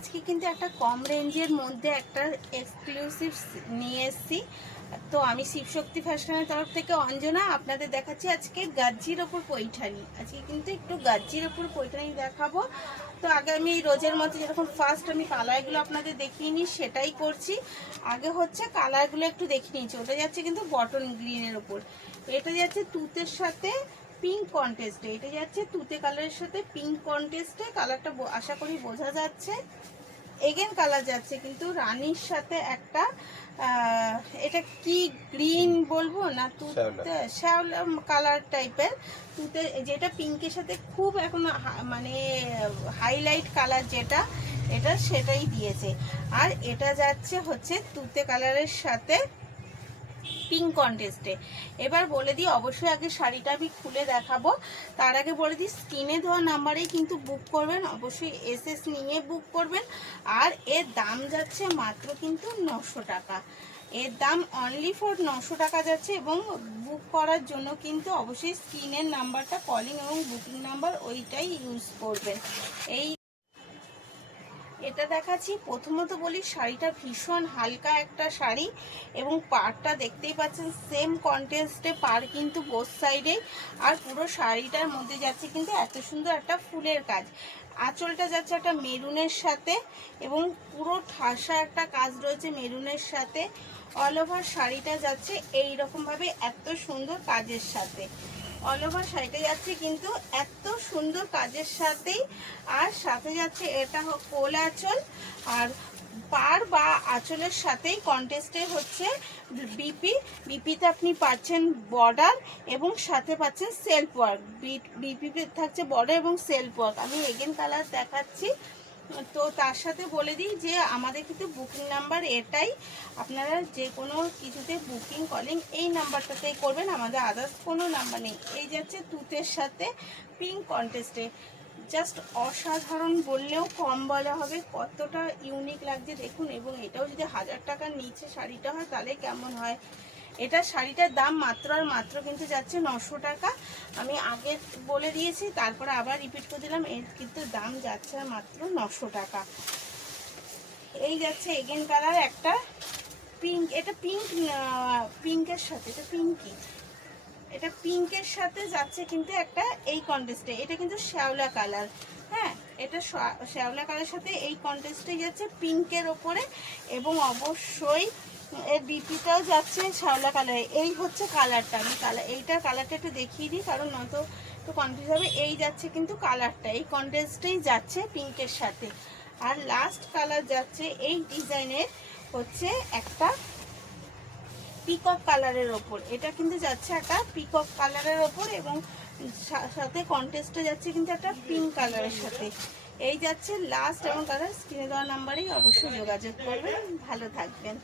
আজকে কিন্তু একটা কম রেঞ্জের মধ্যে একটা এক্সক্লুসিভ নিয়ে এসেছি। তো আমি শিবশক্তি ফ্যাশনের তরফ থেকে অঞ্জনা আপনাদের দেখাচ্ছি আজকে গাজ্জির ওপর পৈঠানি। আজকে কিন্তু একটু গাজ্জির ওপর পৈঠানি দেখাবো। তো আগে আমি রোজের মতো যেরকম ফার্স্ট আমি কালারগুলো আপনাদের দেখিয়ে নিই সেটাই করছি। আগে হচ্ছে কালারগুলো একটু দেখিয়ে নিচ্ছি। ওটা যাচ্ছে কিন্তু বটন গ্রিনের ওপর, এটা যাচ্ছে তুতের সাথে পিঙ্ক কন্টেস্টে, এটা যাচ্ছে তুতে কালারের সাথে পিঙ্ক কন্টেস্টে। কালারটা আশা করি বোঝা যাচ্ছে। এগেন কালার যাচ্ছে কিন্তু রানীর সাথে একটা এটা কি গ্রিন বলবো না, তুতে শ্যাওলা কালার টাইপের, তুতে যেটা পিঙ্কের সাথে খুব এখন মানে হাইলাইট কালার যেটা, এটা সেটাই দিয়েছে। আর এটা যাচ্ছে হচ্ছে তুতে কালারের সাথে পিঙ্ক কন্টেস্টে। এবার বলে দিই, অবশ্যই আগে শাড়িটা আমি খুলে দেখাবো, তার আগে বলে দিই স্ক্রিনে দেওয়া নাম্বারেই কিন্তু বুক করবেন, অবশ্যই এসএস নিয়ে বুক করবেন। আর এর দাম যাচ্ছে মাত্র কিন্তু 900 টাকা। এর দাম অনলি ফর 900 টাকা যাচ্ছে। এবং বুক করার জন্য কিন্তু অবশ্যই স্ক্রিনের নাম্বারটা কলিং এবং বুকিং নাম্বার ওইটাই ইউজ করবেন। এটা দেখাচ্ছি। প্রথমত বলি, শাড়িটা ভীষণ হালকা একটা শাড়ি এবং পাড়টা দেখতেই পাচ্ছেন সেম কন্ট্রাস্টে পাড় কিন্তু বোথ সাইডে। আর পুরো শাড়িটার মধ্যে যাচ্ছে কিন্তু এত সুন্দর একটা ফুলের কাজ। আঁচলটা যাচ্ছে একটা মেরুনের সাথে এবং পুরো ঠাসা একটা কাজ রয়েছে মেরুনের সাথে। অল ওভার শাড়িটা যাচ্ছে এই রকম ভাবে এত সুন্দর কাজের সাথে। অল ওভার শাড়িটা যাচ্ছে কিন্তু এত সুন্দর কাজের সাথেই। আর সাথে যাচ্ছে এটা কোল আঁচল, আর পাড় বা আঁচলের সাথেই কন্টেস্টে হচ্ছে বিপিতে আপনি পাচ্ছেন বর্ডার এবং সাথে পাচ্ছেন সেলফ ওয়ার্ক। বিপিতে থাকছে বর্ডার এবং সেলফ ওয়ার্ক। আমি এগেন কালার দেখাচ্ছি। তো তার সাথে বলে দিই যে আমাদের কিন্তু বুকিং নাম্বার এটাই, আপনারা যে কোনো কিছুতে বুকিং কলিং এই নাম্বারটাতেই করবেন, আমাদের আদার্স কোনো নাম্বার নেই। এই যাচ্ছে তুতের সাথে পিঙ্ক কন্টেস্টে, জাস্ট অসাধারণ বললেও কম বলা হবে, কতটা ইউনিক লাগছে দেখুন। এবং এটাও যদি 1000 টাকার নিচে শাড়িটা হয় তাহলে কেমন হয়। এটা শাড়িটার দাম মাত্র আর মাত্র কিন্তু যাচ্ছে 900 টাকা। আমি আগে বলে দিয়েছি, তারপরে আবার রিপিট করে দিলাম, এর কিন্তু দাম যাচ্ছে আর মাত্র 900 টাকা। এই যাচ্ছে এগেন কালার একটা পিঙ্ক, এটা পিঙ্কের সাথে, এটা পিঙ্কি, এটা পিঙ্কের সাথে যাচ্ছে কিন্তু একটা এই কন্টেস্টে। এটা কিন্তু শ্যাওলা কালার, হ্যাঁ এটা শ্যাওলা কালারের সাথে এই কন্টেস্টে যাচ্ছে পিঙ্কের ওপরে। এবং অবশ্যই এর বিপিটাও যাচ্ছে শ্যাওলা কালারে। এই হচ্ছে কালারটা, আমি এইটার কালারটা একটু দেখিয়ে দিই কারণ নয়তো একটু কনফিউজ হবে। এই যাচ্ছে কিন্তু কালারটা এই কন্টেস্টেই যাচ্ছে পিঙ্কের সাথে। আর লাস্ট কালার যাচ্ছে এই ডিজাইনের হচ্ছে একটা পিকক কালারের ওপর, এটা কিন্তু যাচ্ছে একটা পিকক কালারের ওপর এবং সাথে কন্টেস্টে যাচ্ছে কিন্তু একটা পিঙ্ক কালারের সাথে। এই যাচ্ছে লাস্ট এবং কালার। স্ক্রিনে দেওয়া নাম্বারেই অবশ্যই যোগাযোগ করবেন। ভালো থাকবেন।